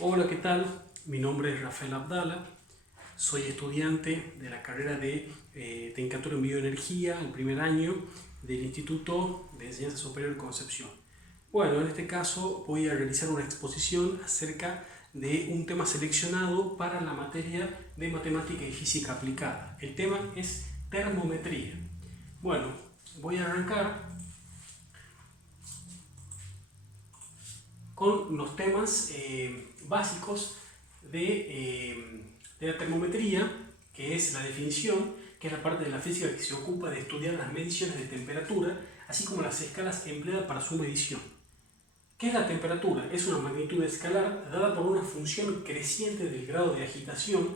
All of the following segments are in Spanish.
Hola, ¿qué tal? Mi nombre es Rafael Abdala, soy estudiante de la carrera de Tecnicatura en Bioenergía, el primer año del Instituto de Enseñanza Superior Concepción. Bueno, en este caso voy a realizar una exposición acerca de un tema seleccionado para la materia de Matemática y Física Aplicada. El tema es termometría. Bueno, voy a arrancar con los temas básicos de la termometría, que es la definición, que es la parte de la física que se ocupa de estudiar las mediciones de temperatura, así como las escalas empleadas para su medición. ¿Qué es la temperatura? Es una magnitud escalar dada por una función creciente del grado de agitación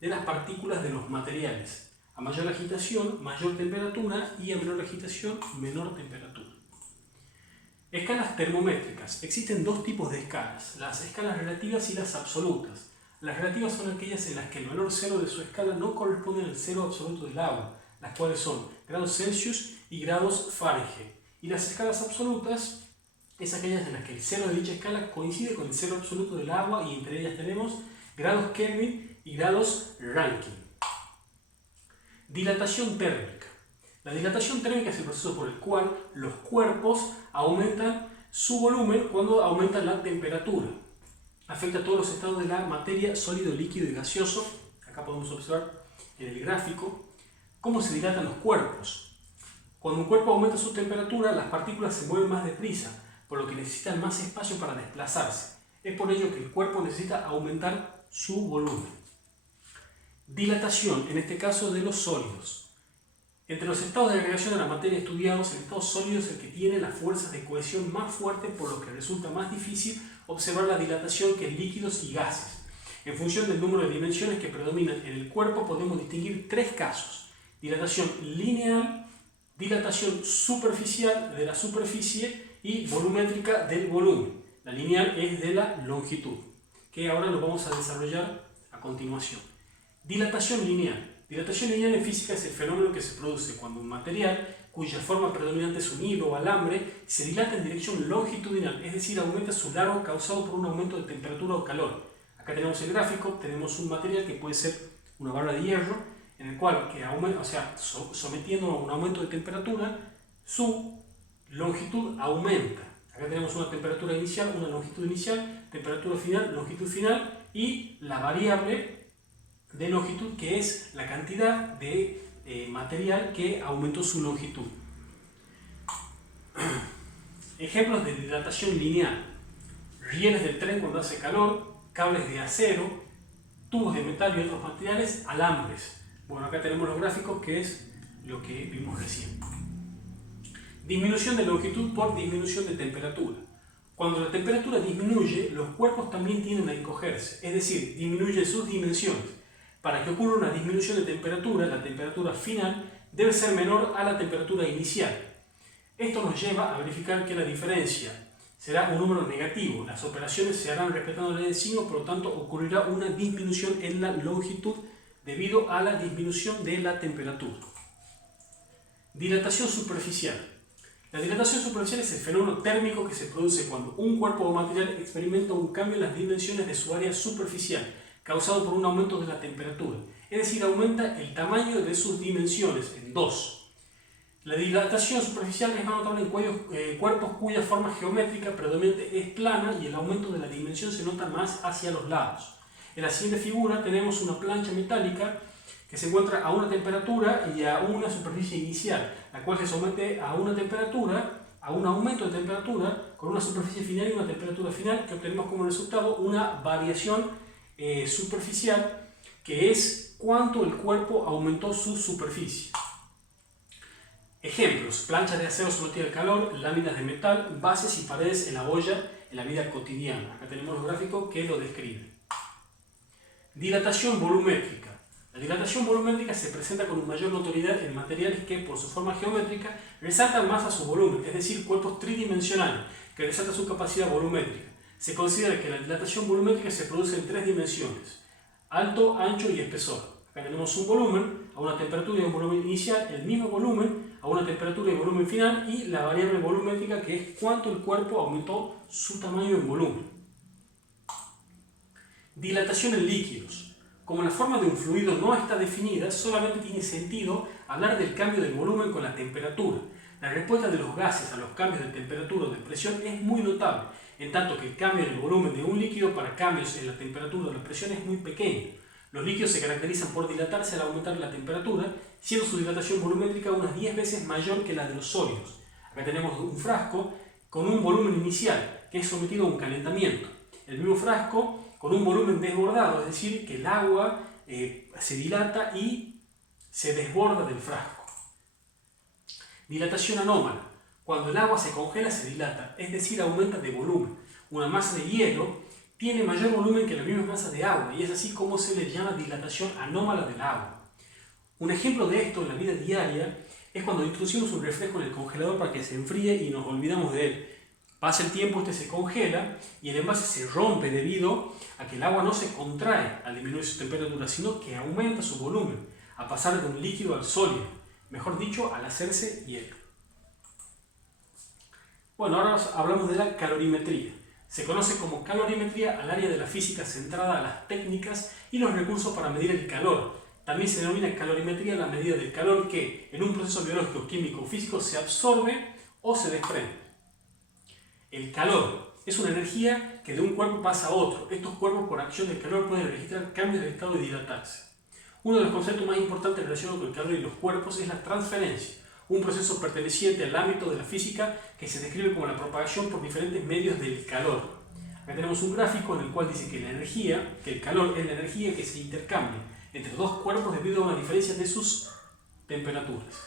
de las partículas de los materiales. A mayor agitación, mayor temperatura, y a menor agitación, menor temperatura. Escalas termométricas. Existen dos tipos de escalas, las escalas relativas y las absolutas. Las relativas son aquellas en las que el valor cero de su escala no corresponde al cero absoluto del agua, las cuales son grados Celsius y grados Fahrenheit. Y las escalas absolutas es aquellas en las que el cero de dicha escala coincide con el cero absoluto del agua, y entre ellas tenemos grados Kelvin y grados Rankine. Dilatación térmica. La dilatación térmica es el proceso por el cual los cuerpos aumentan su volumen cuando aumentan la temperatura. Afecta a todos los estados de la materia, sólido, líquido y gaseoso. Acá podemos observar en el gráfico cómo se dilatan los cuerpos. Cuando un cuerpo aumenta su temperatura, las partículas se mueven más deprisa, por lo que necesitan más espacio para desplazarse. Es por ello que el cuerpo necesita aumentar su volumen. Dilatación, en este caso de los sólidos. Entre los estados de agregación de la materia estudiados, el estado sólido es el que tiene las fuerzas de cohesión más fuertes, por lo que resulta más difícil observar la dilatación que en líquidos y gases. En función del número de dimensiones que predominan en el cuerpo, podemos distinguir tres casos: dilatación lineal, dilatación superficial de la superficie y volumétrica del volumen. La lineal es de la longitud, que ahora lo vamos a desarrollar a continuación. Dilatación lineal. Dilatación lineal en física es el fenómeno que se produce cuando un material, cuya forma predominante es un hilo o alambre, se dilata en dirección longitudinal, es decir, aumenta su largo causado por un aumento de temperatura o calor. Acá tenemos el gráfico, tenemos un material que puede ser una barra de hierro, en el cual, sometiendo a un aumento de temperatura, su longitud aumenta. Acá tenemos una temperatura inicial, una longitud inicial, temperatura final, longitud final, y la variable de longitud, que es la cantidad de material que aumentó su longitud. Ejemplos de dilatación lineal: rieles del tren cuando hace calor, cables de acero, tubos de metal y otros materiales, alambres. Bueno, acá tenemos los gráficos, que es lo que vimos recién. Disminución de longitud por disminución de temperatura. Cuando la temperatura disminuye, los cuerpos también tienden a encogerse, es decir, disminuyen sus dimensiones. Para que ocurra una disminución de temperatura, la temperatura final debe ser menor a la temperatura inicial. Esto nos lleva a verificar que la diferencia será un número negativo. Las operaciones se harán respetando el signo, por lo tanto ocurrirá una disminución en la longitud debido a la disminución de la temperatura. Dilatación superficial. La dilatación superficial es el fenómeno térmico que se produce cuando un cuerpo o material experimenta un cambio en las dimensiones de su área superficial, causado por un aumento de la temperatura, es decir, aumenta el tamaño de sus dimensiones en 2. La dilatación superficial es más notable en cuerpos cuya forma geométrica predominante es plana y el aumento de la dimensión se nota más hacia los lados. En la siguiente figura tenemos una plancha metálica que se encuentra a una temperatura y a una superficie inicial, la cual se somete a una temperatura, a un aumento de temperatura, con una superficie final y una temperatura final, que obtenemos como resultado una variación superficial, que es cuánto el cuerpo aumentó su superficie. Ejemplos: planchas de acero sometidas al calor, láminas de metal, bases y paredes en la olla en la vida cotidiana. Acá tenemos los gráficos que lo describen. Dilatación volumétrica. La dilatación volumétrica se presenta con mayor notoriedad en materiales que, por su forma geométrica, resaltan más a su volumen, es decir, cuerpos tridimensionales que resaltan su capacidad volumétrica. Se considera que la dilatación volumétrica se produce en 3 dimensiones: alto, ancho y espesor. Acá tenemos un volumen a una temperatura y un volumen inicial, el mismo volumen a una temperatura y volumen final, y la variable volumétrica, que es cuánto el cuerpo aumentó su tamaño en volumen. Dilatación en líquidos. Como la forma de un fluido no está definida, solamente tiene sentido hablar del cambio del volumen con la temperatura. La respuesta de los gases a los cambios de temperatura o de presión es muy notable, en tanto que el cambio en el volumen de un líquido para cambios en la temperatura o la presión es muy pequeño. Los líquidos se caracterizan por dilatarse al aumentar la temperatura, siendo su dilatación volumétrica unas 10 veces mayor que la de los sólidos. Acá tenemos un frasco con un volumen inicial, que es sometido a un calentamiento. El mismo frasco con un volumen desbordado, es decir, que el agua se dilata y se desborda del frasco. Dilatación anómala. Cuando el agua se congela se dilata, es decir, aumenta de volumen. Una masa de hielo tiene mayor volumen que la misma masa de agua y es así como se le llama dilatación anómala del agua. Un ejemplo de esto en la vida diaria es cuando introducimos un refresco en el congelador para que se enfríe y nos olvidamos de él. Pasa el tiempo, este se congela y el envase se rompe debido a que el agua no se contrae al disminuir su temperatura, sino que aumenta su volumen, a pasar de un líquido al sólido, mejor dicho, al hacerse hielo. Bueno, ahora hablamos de la calorimetría. Se conoce como calorimetría al área de la física centrada a las técnicas y los recursos para medir el calor. También se denomina calorimetría la medida del calor que, en un proceso biológico, químico o físico, se absorbe o se desprende. El calor es una energía que de un cuerpo pasa a otro. Estos cuerpos, por acción del calor, pueden registrar cambios de estado y dilatarse. Uno de los conceptos más importantes relacionados con el calor y los cuerpos es la transferencia, un proceso perteneciente al ámbito de la física que se describe como la propagación por diferentes medios del calor. Acá tenemos un gráfico en el cual dice que el calor es la energía que se intercambia entre dos cuerpos debido a una diferencia de sus temperaturas.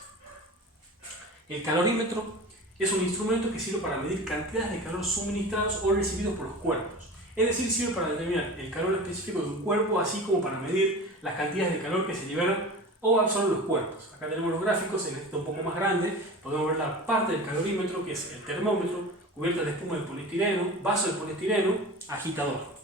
El calorímetro es un instrumento que sirve para medir cantidades de calor suministrados o recibidos por los cuerpos. Es decir, sirve para determinar el calor específico de un cuerpo, así como para medir las cantidades de calor que se liberan o absorben los cuerpos. Acá tenemos los gráficos, en este un poco más grande, podemos ver la parte del calorímetro, que es el termómetro, cubierta de espuma de poliestireno, vaso de poliestireno, agitador.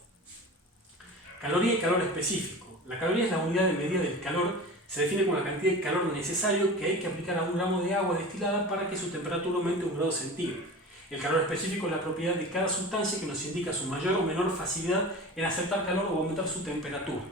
Caloría y calor específico. La caloría es la unidad de medida del calor. Se define como la cantidad de calor necesario que hay que aplicar a un gramo de agua destilada para que su temperatura aumente 1 grado centígrado. El calor específico es la propiedad de cada sustancia que nos indica su mayor o menor facilidad en aceptar calor o aumentar su temperatura.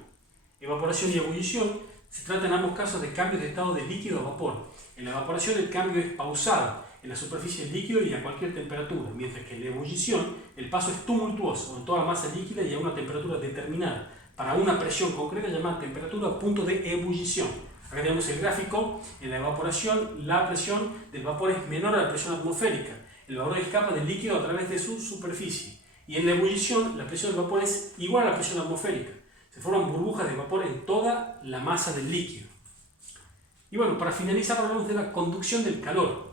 Evaporación y ebullición. Se trata en ambos casos de cambios de estado de líquido a vapor. En la evaporación el cambio es pausado en la superficie del líquido y a cualquier temperatura, mientras que en la ebullición el paso es tumultuoso en toda masa líquida y a una temperatura determinada, para una presión concreta llamada temperatura a punto de ebullición. Acá tenemos el gráfico. En la evaporación la presión del vapor es menor a la presión atmosférica. El vapor escapa del líquido a través de su superficie. Y en la ebullición la presión del vapor es igual a la presión atmosférica. Se forman burbujas de vapor en toda la masa del líquido. Y bueno, para finalizar hablamos de la conducción del calor.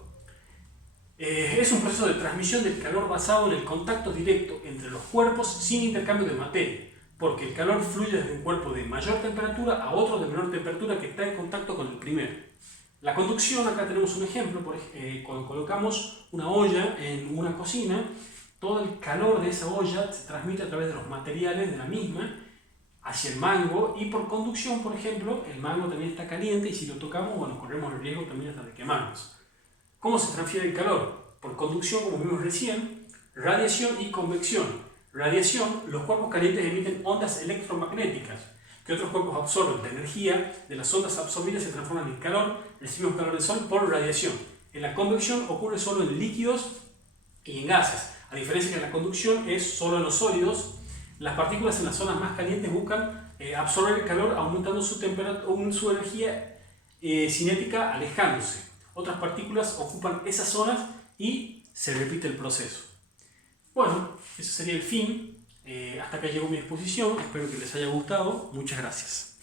Es un proceso de transmisión del calor basado en el contacto directo entre los cuerpos sin intercambio de materia, porque el calor fluye desde un cuerpo de mayor temperatura a otro de menor temperatura que está en contacto con el primero. La conducción, acá tenemos un ejemplo, cuando colocamos una olla en una cocina, todo el calor de esa olla se transmite a través de los materiales de la misma hacia el mango y por conducción, por ejemplo, el mango también está caliente y si lo tocamos, bueno, corremos el riesgo también hasta de quemarnos. ¿Cómo se transfiere el calor? Por conducción, como vimos recién, radiación y convección. Radiación, los cuerpos calientes emiten ondas electromagnéticas que otros cuerpos absorben. La energía de las ondas absorbidas se transforma en calor, recibimos calor del sol por radiación. En la convección ocurre solo en líquidos y en gases. A diferencia que en la conducción es solo en los sólidos, las partículas en las zonas más calientes buscan absorber el calor aumentando su energía cinética alejándose. Otras partículas ocupan esas zonas y se repite el proceso. Bueno, ese sería el fin. Hasta acá llegó mi exposición. Espero que les haya gustado. Muchas gracias.